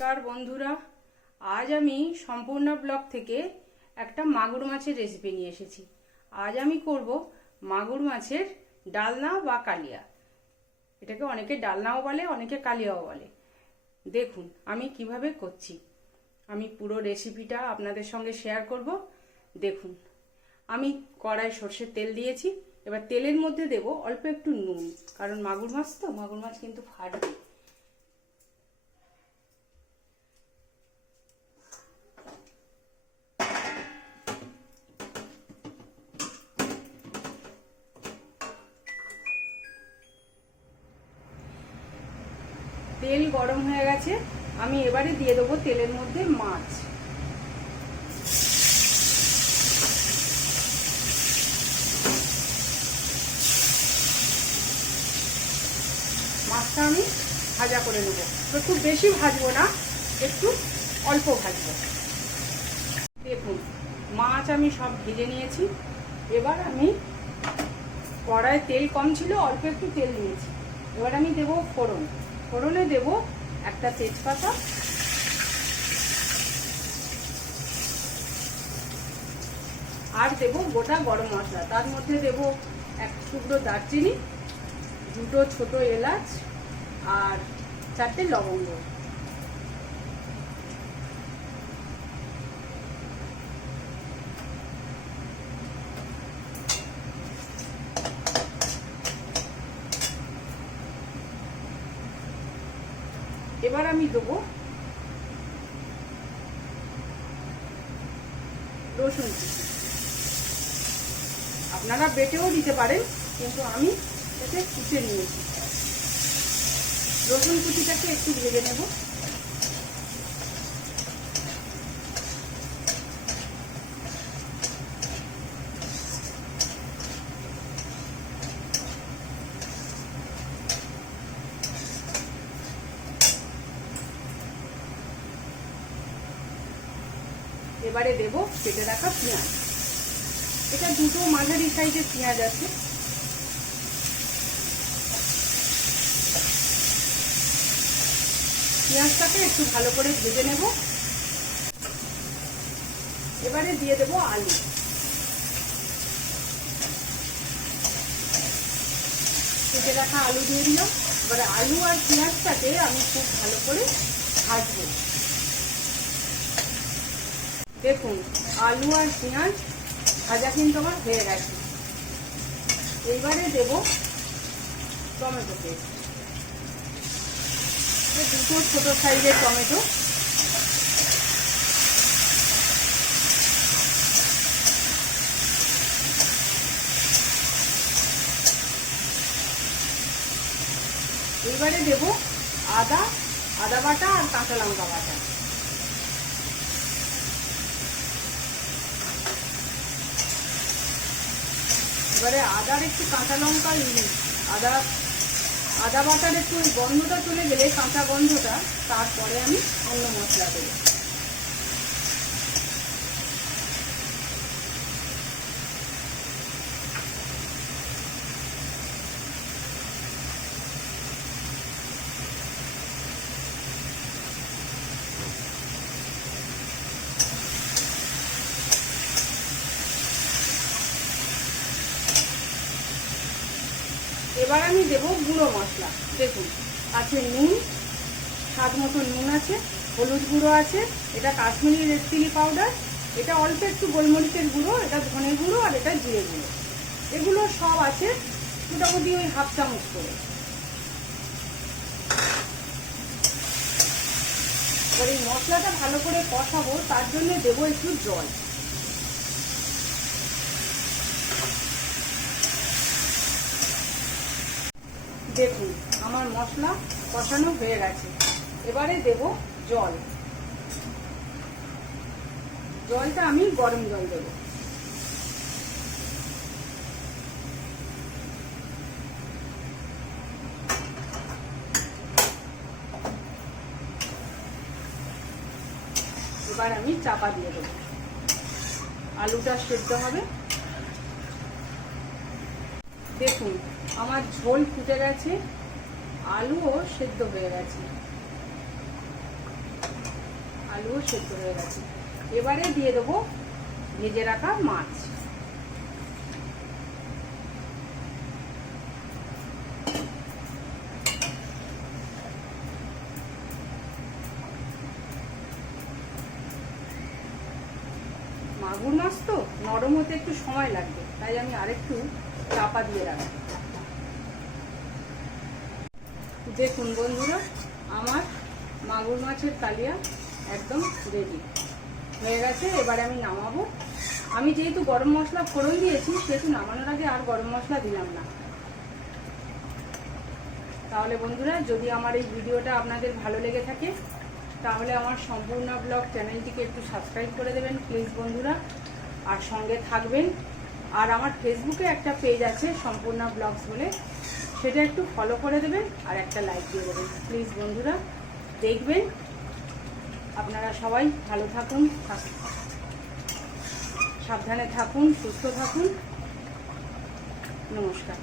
নমস্কার বন্ধুরা, আজ আমি সম্পূর্ণ ব্লগ থেকে একটা মাগুর মাছের রেসিপি নিয়ে এসেছি। আজ আমি করব মাগুর মাছের ডালনা বা কালিয়া। এটাকে অনেকে ডালনাও বলে, অনেকে কালিয়াও বলে। দেখুন আমি কিভাবে করছি, আমি পুরো রেসিপিটা আপনাদের সঙ্গে শেয়ার করব। দেখুন আমি কড়াই সর্ষের তেল দিয়েছি। এবার তেলের মধ্যে দেব অল্প একটু নুন, কারণ মাগুর মাছ তো, মাগুর মাছ কিন্তু ফাটবে। তেল গরম হয়ে গেছে, আমি এবারে দিয়ে দেবো তেলের মধ্যে মাছ। মাছটা আমি ভাজা করে নেবো, তো খুব বেশি ভাজবো না, একটু অল্প ভাজবো। দেখুন মাছ আমি সব ভেজে নিয়েছি। এবার আমি কড়ায় তেল কম ছিল, অল্প একটু তেল দিয়েছি। এবার আমি দেবো ফোড়ন। ফোড়নে দেব একটা তেজপাতা, আর দেব গোটা গরম মশলা। তার মধ্যে দেব এক টুকরো দারচিনি, দুটো ছোট এলাচ আর 4টে লবঙ্গ। এবার আমি দেবো রসুন কুচি। আপনারা বেটেও দিতে পারেন, কিন্তু আমি এতে কুচে নিয়েছি। রসুন কুচিটাকে একটু ভেজে নেব। এবারে দেব কেটে রাখা পেঁয়াজ। এটা দুটো মাঝারি সাইজের পেঁয়াজ আছে। পেঁয়াজটাকে একটু ভালো করে ভেজে নেব। এবারে দিয়ে দেব আলু। কেটে রাখা আলু দিয়ে দিলাম। এবারে আলু আর পেঁয়াজটাকে আমি খুব ভালো করে ভাজবো। দেখুন আলু আর পেঁয়াজ ভাজা কিন্তু আমার হয়ে গেছে। এইবারে দেব টমেটো পেস্ট, দুটো ছোট সাইজের টমেটো। এইবারে দেব আদা বাটা আর কাঁচা লঙ্কা বাটা। এবারে আদার একটু কাঁচা লঙ্কা, আদা বাটার একটু গন্ধটা চলে গেলে, কাঁচা গন্ধটা, তারপরে আমি অন্য মশলা দেব। এবার আমি দেব গুঁড়ো মশলা। দেখুন আছে নুন, স্বাদ মতো নুন আছে, হলুদ গুঁড়ো আছে, এটা কাশ্মীরি রেড চিলি পাউডার, এটা অল্প একটু গোলমরিচের গুঁড়ো, এটা ধনে গুঁড়ো, আর এটা জিরে গুঁড়ো। এগুলো সব আছে মোটামুটি ওই হাফ চামচ করে। এবার এই মশলাটা ভালো করে কষাবো, তার জন্য দেবো একটু জল। দেখুন আমার মশলা কষানো হয়ে গেছে। এবারে দেব জল। জলটা আমি গরম জল দেব। এবার আমি চাপা দিয়ে দেব। আলুটা সেদ্ধ হবে। দেখুন আমার ঝোল ফুটে গেছে, আলুও সেদ্ধ হয়ে গেছে। আলুও সেদ্ধ হয়ে গেছে। এবারে দিয়ে দেবো ভেজে রাখা মাছ। মাগুর মাছ তো নরম হতে একটু সময় লাগবে, তাই আমি আরেকটু চাপা দিয়ে রাখি। দেখুন বন্ধুরা, আমার মাগুর মাছের কালিয়া একদম রেডি হয়ে গেছে। এবারে আমি নামাবো। আমি যেহেতু গরম মশলা ফোড়ন দিয়েছি, সেহেতু নামানোর আগে আর গরম মশলা দিলাম না। তাহলে বন্ধুরা, যদি আমার এই ভিডিওটা আপনাদের ভালো লেগে থাকে, তাহলে আমার সম্পূর্ণ ব্লগ চ্যানেলটিকে একটু সাবস্ক্রাইব করে দেবেন প্লিজ বন্ধুরা, আর সঙ্গে থাকবেন। আর আমার ফেসবুকে একটা পেজ আছে সম্পূর্ণ ব্লগস বলে, সেটা একটু ফলো করে দেবেন আর একটা লাইক দিয়ে দেবেন প্লিজ বন্ধুরা। দেখবেন আপনারা সবাই ভালো থাকুন, সাবধানে থাকুন, সুস্থ থাকুন। নমস্কার।